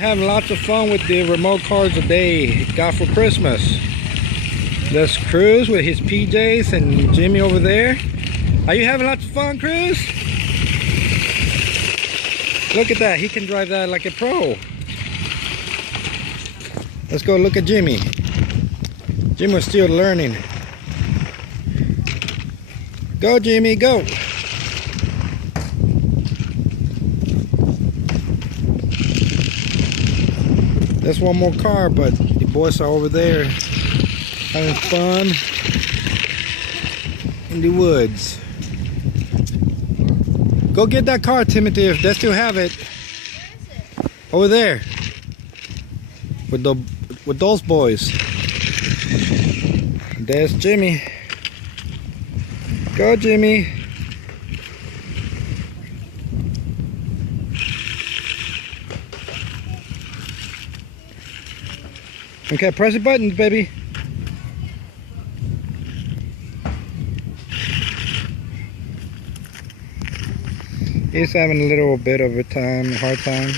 Having lots of fun with the remote cars today he got for Christmas. There's Cruz with his PJs and Jimmy over there. Are you having lots of fun, Cruz? Look at that, he can drive that like a pro. Let's go look at Jimmy. Jimmy was still learning. Go Jimmy, go. There's one more car, but the boys are over there having fun in the woods. Go get that car, Timothy, if they still have it. Over there. With those boys. There's Jimmy. Go Jimmy. Okay, press the buttons, baby. He's having a little bit of a hard time.